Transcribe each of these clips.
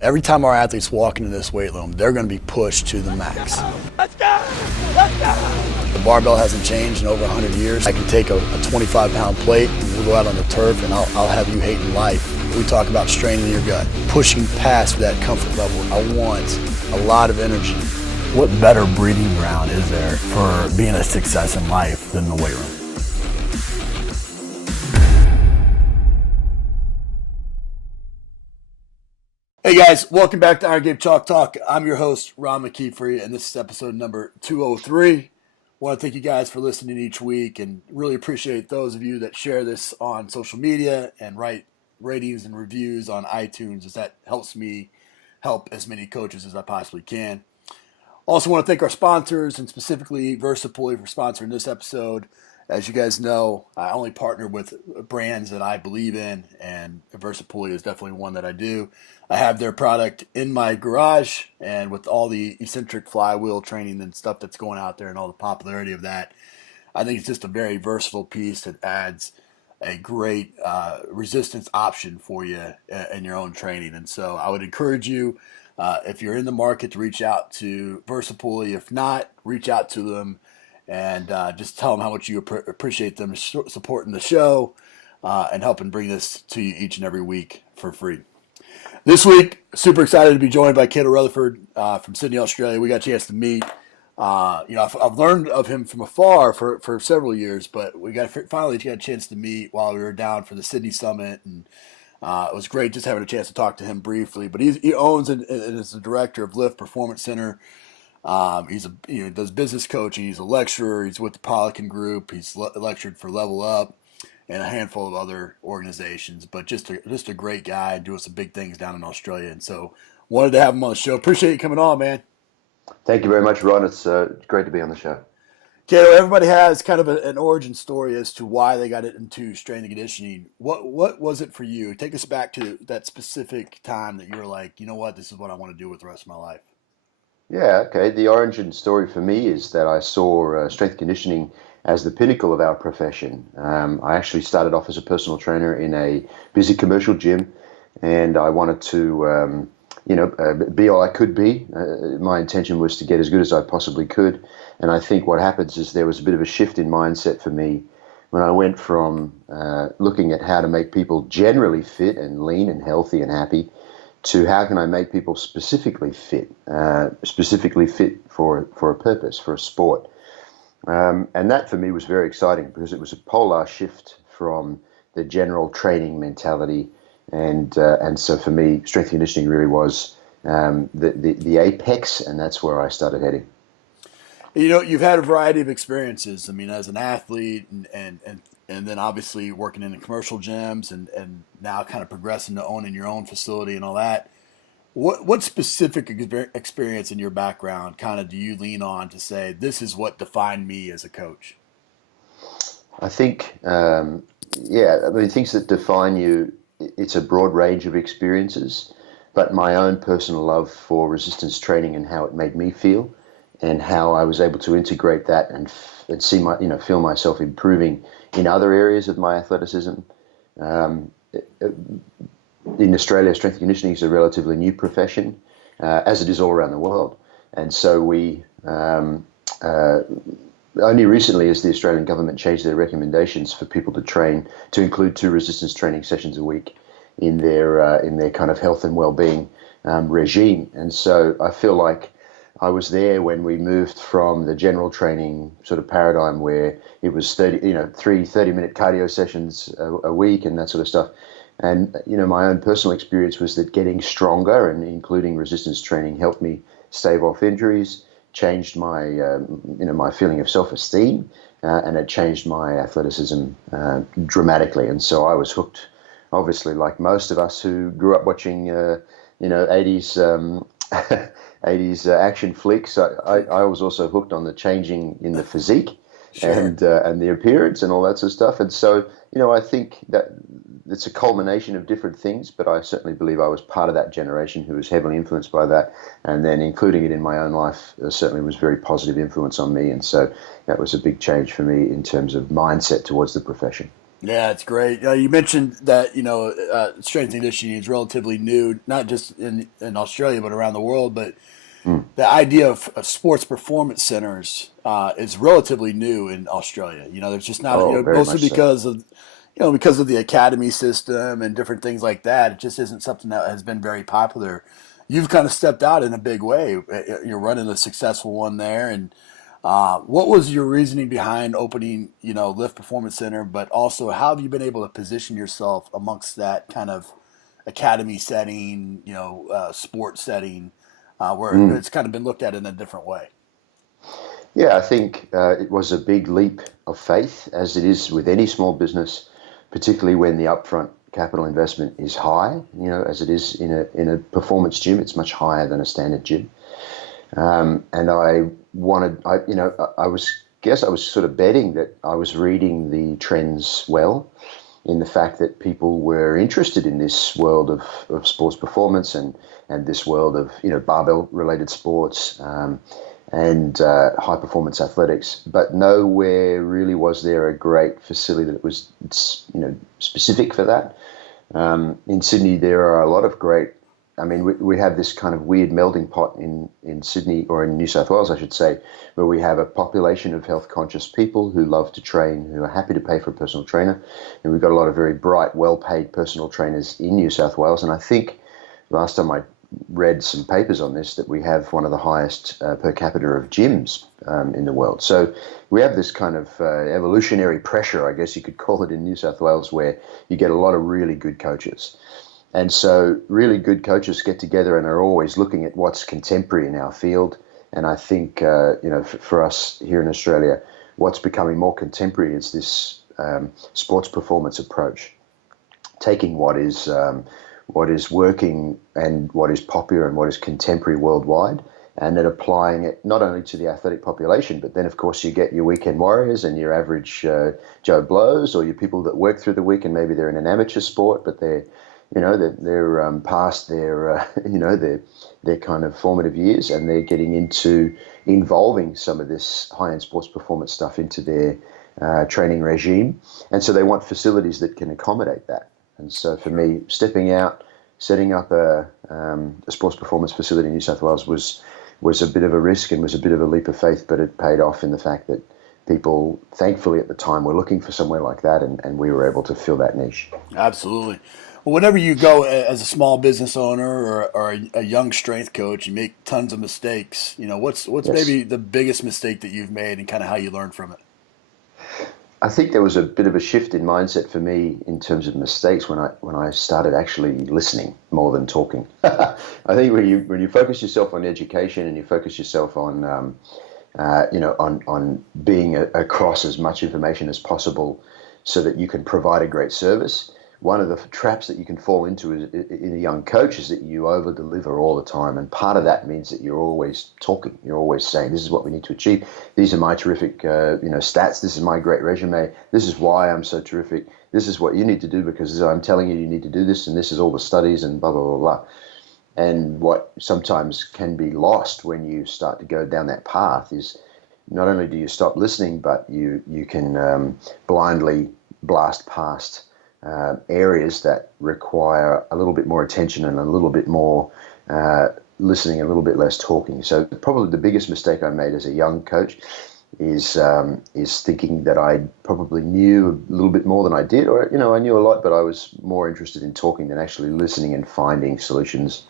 Every time our athletes walk into this weight room, they're going to be pushed to the max. Let's go! Let's go! The barbell hasn't changed in over 100 years. I can take a 25-pound plate and we'll go out on the turf and I'll have you hating life. We talk about straining your gut, pushing past that comfort level. I want a lot of energy. What better breeding ground is there for being a success in life than the weight room? Hey guys, welcome back to Iron Game Chalk Talk. I'm your host, Ron McKeefery, and this is episode number 203. I want to thank you guys for listening each week and really appreciate those of you that share this on social media and write ratings and reviews on iTunes, as that helps me help as many coaches as I possibly can. Also want to thank our sponsors, and specifically VersaPulley for sponsoring this episode. As you guys know, I only partner with brands that I believe in, and VersaPulley is definitely one that I do. I have their product in my garage, and with all the eccentric flywheel training and stuff that's going out there and all the popularity of that, I think it's just a very versatile piece that adds a great resistance option for you in your own training. And so I would encourage you, if you're in the market, to reach out to VersaPulley. If not, reach out to them and just tell them how much you appreciate them supporting the show and helping bring this to you each and every week for free. This week, super excited to be joined by Cato Rutherford from Sydney, Australia. We got a chance to meet. I've learned of him from afar for several years, but we finally got a chance to meet while we were down for the Sydney Summit, and it was great just having a chance to talk to him briefly. But he owns and is the director of Lift Performance Center. He does business coaching. He's a lecturer. He's with the Poliquin Group. He's lectured for Level Up and a handful of other organizations. But just a great guy, doing some big things down in Australia. And so wanted to have him on the show. Appreciate you coming on, man. Thank you very much, Ron. It's great to be on the show. Cato, everybody has kind of an origin story as to why they got into strength and conditioning. What was it for you? Take us back to that specific time that you were like, you know what, this is what I want to do with the rest of my life. Yeah, okay. The origin story for me is that I saw strength conditioning as the pinnacle of our profession. I actually started off as a personal trainer in a busy commercial gym, and I wanted to be all I could be. My intention was to get as good as I possibly could. And I think what happens is there was a bit of a shift in mindset for me when I went from looking at how to make people generally fit and lean and healthy and happy to how can I make people specifically fit for a purpose, for a sport. And that for me was very exciting because it was a polar shift from the general training mentality. And so for me, strength conditioning really was the apex, and that's where I started heading. You know, you've had a variety of experiences. I mean, as an athlete and then obviously working in the commercial gyms and now kind of progressing to owning your own facility and all that. What specific experience in your background kind of do you lean on to say, this is what defined me as a coach? I think, things that define you, it's a broad range of experiences, but my own personal love for resistance training and how it made me feel, and how I was able to integrate that and see feel myself improving in other areas of my athleticism. In Australia, strength and conditioning is a relatively new profession, as it is all around the world. And so we only recently has the Australian government changed their recommendations for people to include 2 resistance training sessions a week in their kind of health and well-being regime. And so I feel like I was there when we moved from the general training sort of paradigm where it was 3 30-minute cardio sessions a week and that sort of stuff. And, my own personal experience was that getting stronger and including resistance training helped me stave off injuries, changed my, my feeling of self-esteem, and it changed my athleticism dramatically. And so I was hooked, obviously, like most of us who grew up watching, 80s 80s action flicks. I was also hooked on the changing in the physique. Sure. And the appearance and all that sort of stuff. And so, I think that it's a culmination of different things, but I certainly believe I was part of that generation who was heavily influenced by that. And then including it in my own life certainly was a very positive influence on me. And so that was a big change for me in terms of mindset towards the profession. Yeah, it's great. You mentioned that strength and conditioning is relatively new, not just in Australia but around the world. But Mm. the idea of sports performance centers is relatively new in Australia. There's just not Oh, very mostly much so. because of the academy system and different things like that. It just isn't something that has been very popular. You've kind of stepped out in a big way. You're running a successful one there, and what was your reasoning behind opening, Lift Performance Center? But also, how have you been able to position yourself amongst that kind of academy setting, sports setting, where Mm. it's kind of been looked at in a different way? Yeah, I think it was a big leap of faith, as it is with any small business, particularly when the upfront capital investment is high. As it is in a performance gym, it's much higher than a standard gym. And I wanted, I was guess I was sort of betting that I was reading the trends well, in the fact that people were interested in this world of sports performance and this world of barbell related sports, and high performance athletics, but nowhere really was there a great facility that was specific for that. In Sydney, there are a lot of great. I mean, we have this kind of weird melting pot in Sydney, or in New South Wales, I should say, where we have a population of health conscious people who love to train, who are happy to pay for a personal trainer. And we've got a lot of very bright, well paid personal trainers in New South Wales. And I think last time I read some papers on this, that we have one of the highest per capita of gyms in the world. So we have this kind of evolutionary pressure, I guess you could call it, in New South Wales, where you get a lot of really good coaches. And so really good coaches get together and are always looking at what's contemporary in our field. And I think, for us here in Australia, what's becoming more contemporary is this sports performance approach, taking what is working and what is popular and what is contemporary worldwide, and then applying it not only to the athletic population, but then, of course, you get your weekend warriors and your average Joe Blows, or your people that work through the week and maybe they're in an amateur sport, but they're past their their kind of formative years, and they're getting into involving some of this high-end sports performance stuff into their training regime, and so they want facilities that can accommodate that. And so for me, stepping out, setting up a sports performance facility in New South Wales was a bit of a risk and was a bit of a leap of faith, but it paid off in the fact that people, thankfully at the time, were looking for somewhere like that, and we were able to fill that niche. Absolutely. Well, whenever you go as a small business owner or a young strength coach, you make tons of mistakes. What's Yes. maybe the biggest mistake that you've made and kind of how you learned from it? I think there was a bit of a shift in mindset for me in terms of mistakes when I started actually listening more than talking. I think when you focus yourself on education and you focus yourself on on being across as much information as possible, so that you can provide a great service. One of the traps that you can fall into in a young coach is that you over deliver all the time, and part of that means that you're always talking. You're always saying, "This is what we need to achieve. These are my terrific, stats. This is my great resume. This is why I'm so terrific. This is what you need to do because I'm telling you need to do this, and this is all the studies and blah blah blah blah." And what sometimes can be lost when you start to go down that path is not only do you stop listening, but you can blindly blast past areas that require a little bit more attention and a little bit more listening, a little bit less talking. So probably the biggest mistake I made as a young coach is thinking that I probably knew a little bit more than I did, or I knew a lot, but I was more interested in talking than actually listening and finding solutions.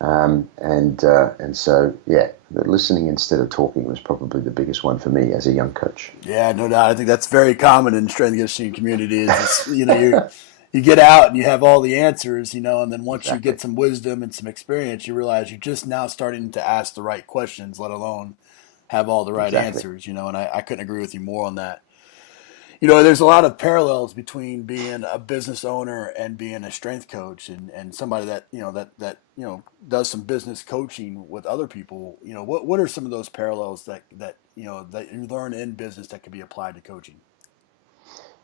And so, yeah, listening instead of talking was probably the biggest one for me as a young coach. Yeah, no doubt. I think that's very common in strength and conditioning communities. You get out and you have all the answers, and then once you Exactly. get some wisdom and some experience, you realize you're just now starting to ask the right questions, let alone have all the right Exactly. answers, and I couldn't agree with you more on that. There's a lot of parallels between being a business owner and being a strength coach, and somebody that does some business coaching with other people. What are some of those parallels that you learn in business that can be applied to coaching?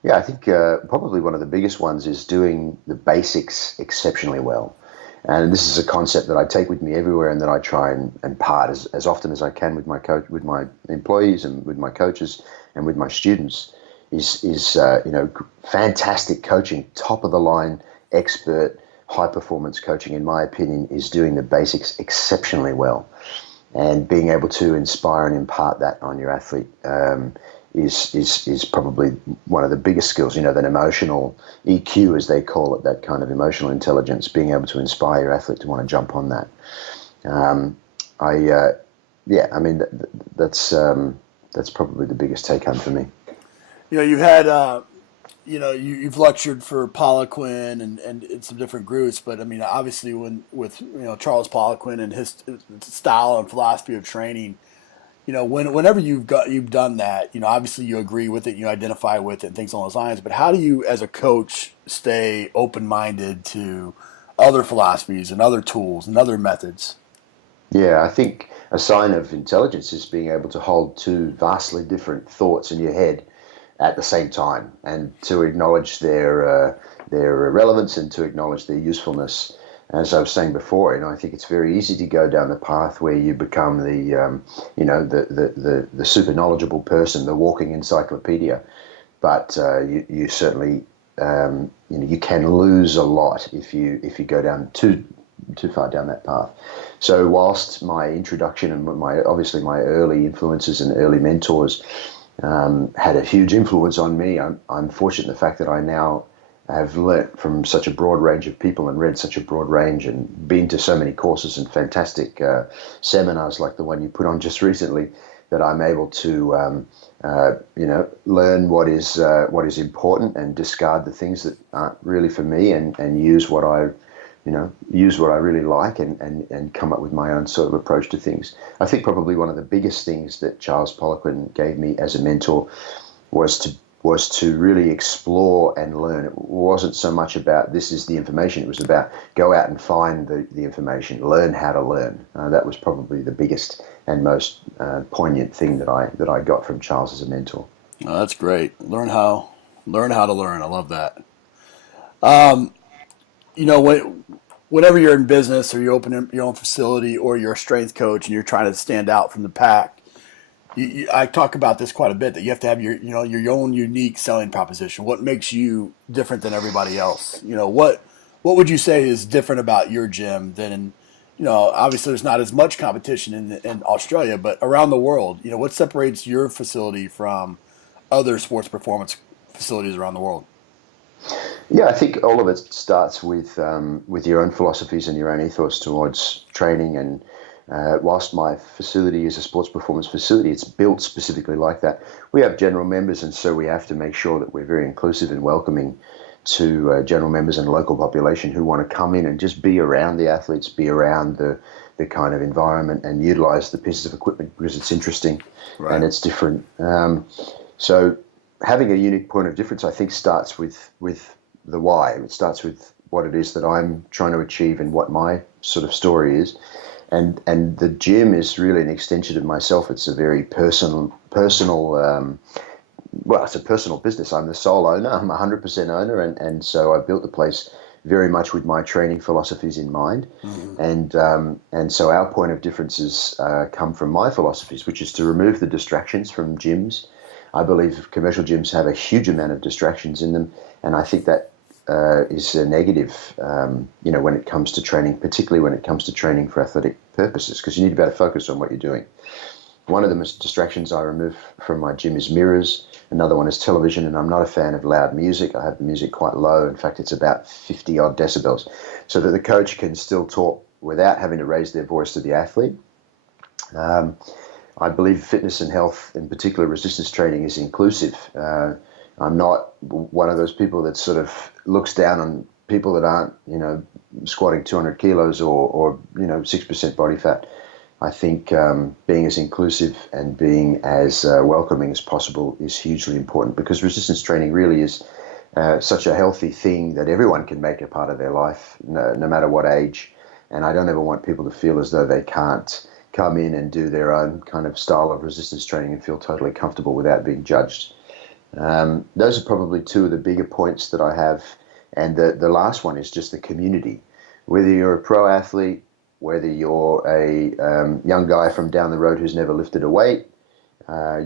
Yeah, I think probably one of the biggest ones is doing the basics exceptionally well. And this is a concept that I take with me everywhere, and that I try and impart as often as I can with my coach, with my employees, and with my coaches, and with my students. fantastic coaching, top of the line, expert, high performance coaching, in my opinion, is doing the basics exceptionally well, and being able to inspire and impart that on your athlete is probably one of the biggest skills. That emotional EQ, as they call it, that kind of emotional intelligence, being able to inspire your athlete to want to jump on that. That's probably the biggest take home for me. You had, you've lectured for Poliquin and some different groups, but I mean, obviously, with Charles Poliquin and his style and philosophy of training, whenever you've done that, obviously you agree with it, you identify with it, and things along those lines. But how do you, as a coach, stay open-minded to other philosophies and other tools and other methods? Yeah, I think a sign of intelligence is being able to hold two vastly different thoughts in your head at the same time, and to acknowledge their relevance and to acknowledge their usefulness. As I was saying before, I think it's very easy to go down the path where you become the super knowledgeable person, the walking encyclopedia. But you certainly you can lose a lot if you go down too far down that path. So whilst my introduction and my early influences and early mentors had a huge influence on me, I'm fortunate in the fact that I now have learnt from such a broad range of people and read such a broad range and been to so many courses and fantastic seminars like the one you put on just recently, that I'm able to learn what is important and discard the things that aren't really for me, and use what I really like, and come up with my own sort of approach to things. I think probably one of the biggest things that Charles Poliquin gave me as a mentor was to really explore and learn. It wasn't so much about this is the information. It was about go out and find the information, learn how to learn. That was probably the biggest and most poignant thing that I got from Charles as a mentor. Oh, that's great. Learn how to learn. I love that. Whenever you're in business or you open your own facility or you're a strength coach and you're trying to stand out from the pack, I talk about this quite a bit, that you have to have your own unique selling proposition. What makes you different than everybody else? What would you say is different about your gym than, obviously there's not as much competition in Australia, but around the world, what separates your facility from other sports performance facilities around the world? Yeah, I think all of it starts with your own philosophies and your own ethos towards training. And whilst my facility is a sports performance facility, it's built specifically like that. We have general members, and so we have to make sure that we're very inclusive and welcoming to general members and local population who want to come in and just be around the athletes, be around the kind of environment, and utilize the pieces of equipment because it's interesting. Right. And it's different. So having a unique point of difference, I think, starts with the why. It starts with what it is that I'm trying to achieve and what my sort of story is. And the gym is really an extension of myself. It's a very personal. It's a personal business. I'm the sole owner. I'm 100% owner, and so I built the place very much with my training philosophies in mind. Mm-hmm. And so our point of differences come from my philosophies, which is to remove the distractions from gyms. I believe commercial gyms have a huge amount of distractions in them, and I think that is a negative, when it comes to training, particularly when it comes to training for athletic purposes, because you need to be able to focus on what you're doing. One of the distractions I remove from my gym is mirrors. Another one is television, and I'm not a fan of loud music. I have the music quite low. In fact, it's about 50-odd decibels, so that the coach can still talk without having to raise their voice to the athlete. I believe fitness and health, in particular resistance training, is inclusive. I'm not one of those people that sort of looks down on people that aren't, squatting 200 kilos or 6% body fat. I think being as inclusive and being as welcoming as possible is hugely important, because resistance training really is such a healthy thing that everyone can make a part of their life, no matter what age. And I don't ever want people to feel as though they can't come in and do their own kind of style of resistance training and feel totally comfortable without being judged. Those are probably two of the bigger points that I have. And the last one is just the community. Whether you're a pro athlete, whether you're a young guy from down the road who's never lifted a weight,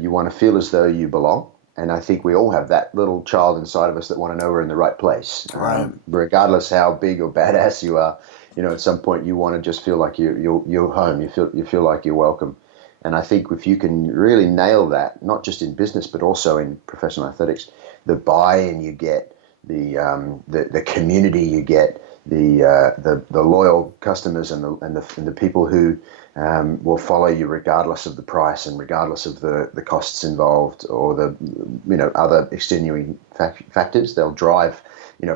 you want to feel as though you belong. And I think we all have that little child inside of us that want to know we're in the right place, Right. regardless how big or badass you are. At some point you want to just feel like you're home. You feel like you're welcome. And I think if you can really nail that, not just in business but also in professional athletics, the buy-in you get, the community you get, the loyal customers and the people who will follow you regardless of the price and regardless of the costs involved or the other extenuating factors. They'll drive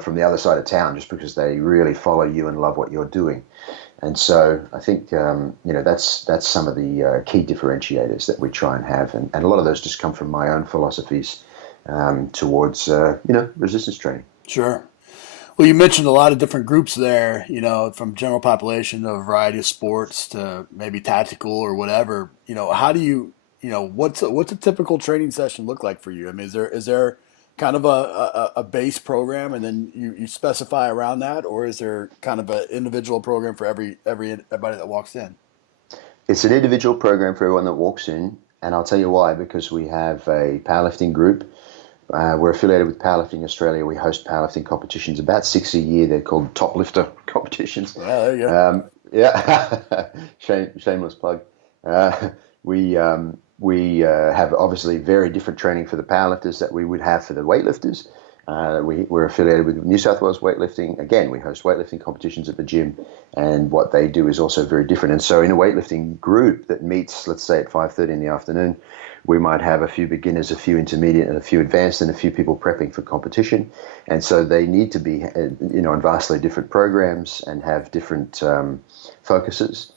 from the other side of town just because they really follow you and love what you're doing. And so I think that's some of the key differentiators that we try and have, and a lot of those just come from my own philosophies towards resistance training. Sure. Well, you mentioned a lot of different groups there, from general population to a variety of sports to maybe tactical or whatever. How do you, what's a typical training session look like for you? I mean, is there kind of a base program and then you specify around that, or is there kind of an individual program for everybody that walks in? It's an individual program for everyone that walks in, and I'll tell you why. Because we have a powerlifting group. We're affiliated with Powerlifting Australia. We host powerlifting competitions, about 6 a year. They're called top lifter competitions. Well, there you go. Yeah, shameless plug. We have obviously very different training for the powerlifters that we would have for the weightlifters. We're affiliated with New South Wales Weightlifting. Again, we host weightlifting competitions at the gym, and what they do is also very different. And so in a weightlifting group that meets, let's say, at 5:30 in the afternoon, we might have a few beginners, a few intermediate, and a few advanced, and a few people prepping for competition. And so they need to be, on vastly different programs and have different focuses.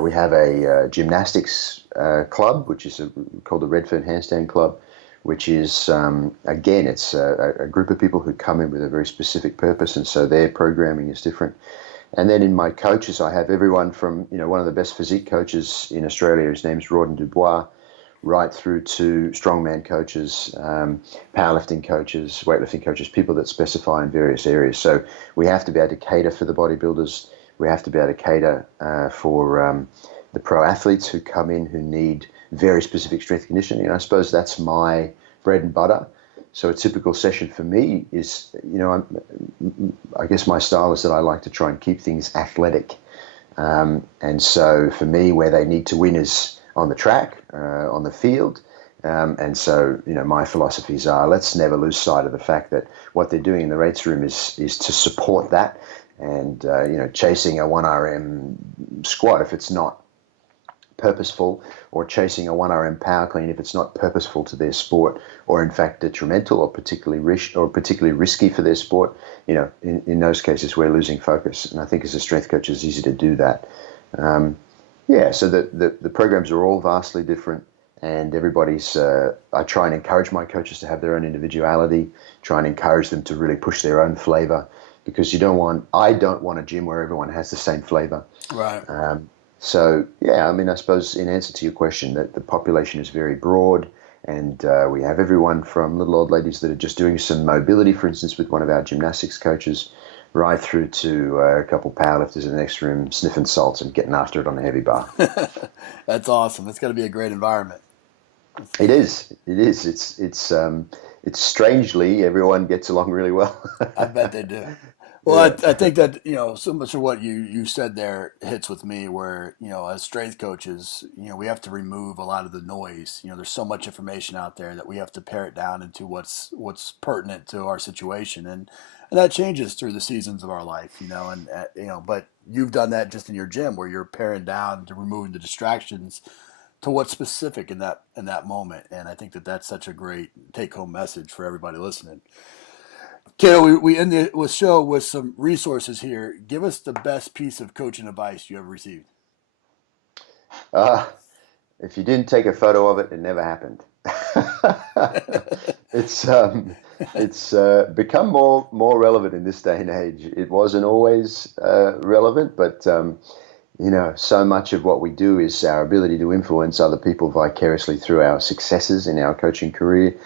We have a gymnastics club, which is called the Redfern Handstand Club, which is, again, it's a group of people who come in with a very specific purpose, and so their programming is different. And then in my coaches, I have everyone from, one of the best physique coaches in Australia, his name's Rawdon Dubois, right through to strongman coaches, powerlifting coaches, weightlifting coaches, people that specify in various areas. So we have to be able to cater for the bodybuilders. We have to be able to cater for the pro athletes who come in who need very specific strength conditioning. I suppose that's my bread and butter. So a typical session for me is, I guess my style is that I like to try and keep things athletic. And so for me, where they need to win is on the track, on the field. And so, my philosophies are, let's never lose sight of the fact that what they're doing in the rates room is to support that. And, chasing a 1RM squat if it's not purposeful, or chasing a 1RM power clean if it's not purposeful to their sport, or in fact detrimental or particularly risky for their sport, in those cases we're losing focus. And I think as a strength coach it's easy to do that. So the programs are all vastly different, and everybody's, I try and encourage my coaches to have their own individuality, try and encourage them to really push their own flavor, because I don't want a gym where everyone has the same flavor. Right. I suppose in answer to your question, that the population is very broad, and we have everyone from little old ladies that are just doing some mobility, for instance, with one of our gymnastics coaches, right through to a couple powerlifters in the next room sniffing salts and getting after it on the heavy bar. That's awesome. It's got to be a great environment. It is. It's strangely, everyone gets along really well. I bet they do. Well, I think that, so much of what you said there hits with me where, as strength coaches, we have to remove a lot of the noise. There's so much information out there that we have to pare it down into what's pertinent to our situation. And that changes through the seasons of our life, but you've done that just in your gym where you're paring down to removing the distractions to what's specific in that moment. And I think that that's such a great take home message for everybody listening. Cato, we end the show with some resources here. Give us the best piece of coaching advice you ever received. If you didn't take a photo of it, it never happened. It's become more relevant in this day and age. It wasn't always relevant, but so much of what we do is our ability to influence other people vicariously through our successes in our coaching career.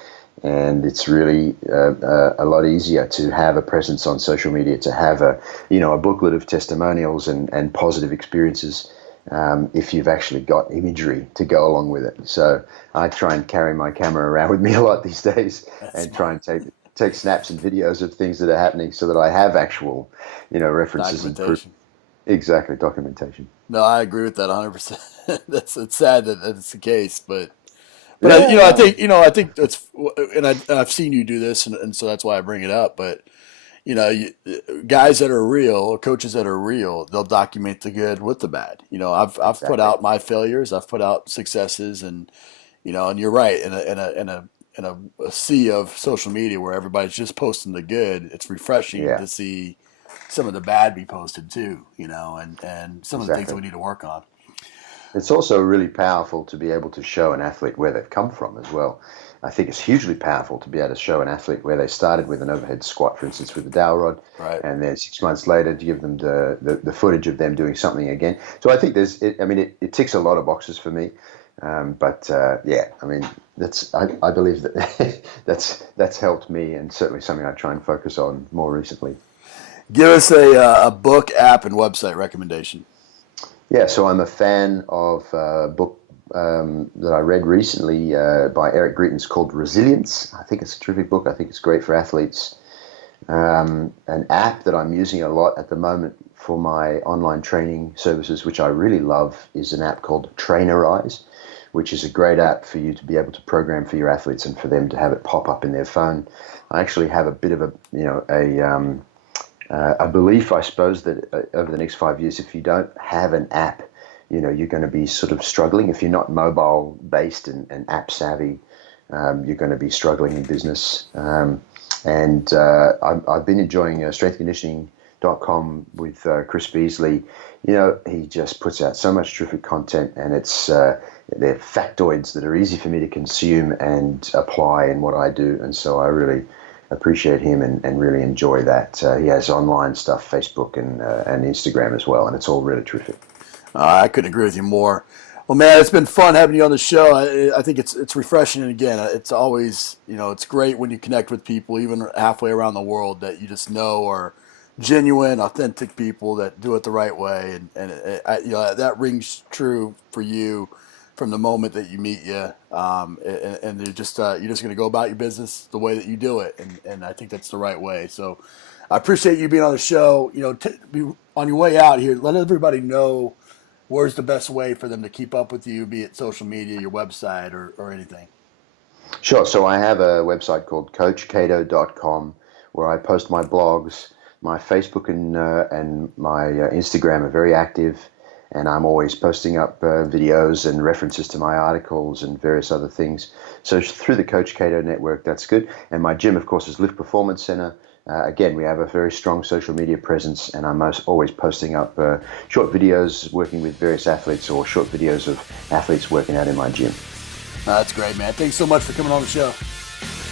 And it's really a lot easier to have a presence on social media, to have a booklet of testimonials and positive experiences. if you've actually got imagery to go along with it. So I try and carry my camera around with me a lot these days. That's and smart. Try and take snaps and videos of things that are happening so that I have actual, references and proof. Exactly, documentation. No, I agree with that 100%. It's sad that it's the case, but yeah. I think that's, and I've seen you do this, and so that's why I bring it up. But guys that are real, or coaches that are real, they'll document the good with the bad. I've put out my failures, I've put out successes, and and you're right. In a sea of social media where everybody's just posting the good, it's refreshing to see some of the bad be posted too. And some of the things that we need to work on. It's also really powerful to be able to show an athlete where they've come from as well. I think it's hugely powerful to be able to show an athlete where they started with an overhead squat, for instance, with the dowel rod, and then 6 months later to give them the footage of them doing something again. So I think it ticks a lot of boxes for me. I believe that that's helped me, and certainly something I try and focus on more recently. Give us a book, app, and website recommendation. Yeah, so I'm a fan of a book that I read recently by Eric Greitens called Resilience. I think it's a terrific book. I think it's great for athletes. An app that I'm using a lot at the moment for my online training services, which I really love, is an app called Trainerize, which is a great app for you to be able to program for your athletes and for them to have it pop up in their phone. I actually have a bit of a belief, I suppose, that over the next 5 years, if you don't have an app, you're going to be sort of struggling. If you're not mobile based and app savvy, you're going to be struggling in business. I've been enjoying strengthconditioning.com with Chris Beasley. He just puts out so much terrific content, and they're factoids that are easy for me to consume and apply in what I do. And so I really appreciate him and really enjoy that. He has online stuff, Facebook and Instagram as well, and it's all really terrific. I couldn't agree with you more. Well, man, it's been fun having you on the show. I think it's refreshing, and again, it's always it's great when you connect with people, even halfway around the world, that you just know are genuine, authentic people that do it the right way, and that rings true for you from the moment that you meet you, and you're just going to go about your business the way that you do it, and I think that's the right way. So I appreciate you being on the show. On your way out here, let everybody know where's the best way for them to keep up with you, be it social media, your website, or anything. Sure. So I have a website called CoachCato.com where I post my blogs. My Facebook and my Instagram are very active. And I'm always posting up videos and references to my articles and various other things. So through the Coach Cato network, that's good. And my gym, of course, is Lift Performance Center. Again, we have a very strong social media presence, and I'm always posting up short videos working with various athletes or short videos of athletes working out in my gym. That's great, man. Thanks so much for coming on the show.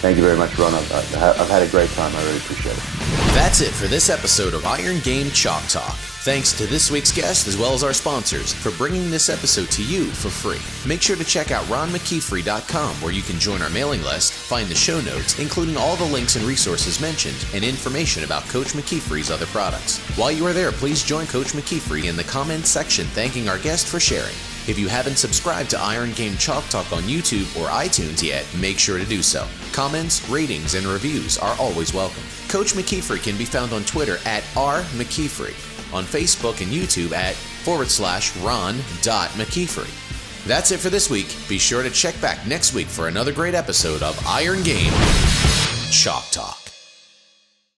Thank you very much, Ron. I've had a great time. I really appreciate it. That's it for this episode of Iron Game Chalk Talk. Thanks to this week's guest as well as our sponsors for bringing this episode to you for free. Make sure to check out ronmckeefery.com where you can join our mailing list, find the show notes, including all the links and resources mentioned, and information about Coach McKeefery's other products. While you are there, please join Coach McKeefery in the comments section thanking our guest for sharing. If you haven't subscribed to Iron Game Chalk Talk on YouTube or iTunes yet, make sure to do so. Comments, ratings, and reviews are always welcome. Coach McKeefery can be found on Twitter at @RMcKeefery, on Facebook and YouTube at /Ron.McKeefery. That's it for this week. Be sure to check back next week for another great episode of Iron Game Chalk Talk.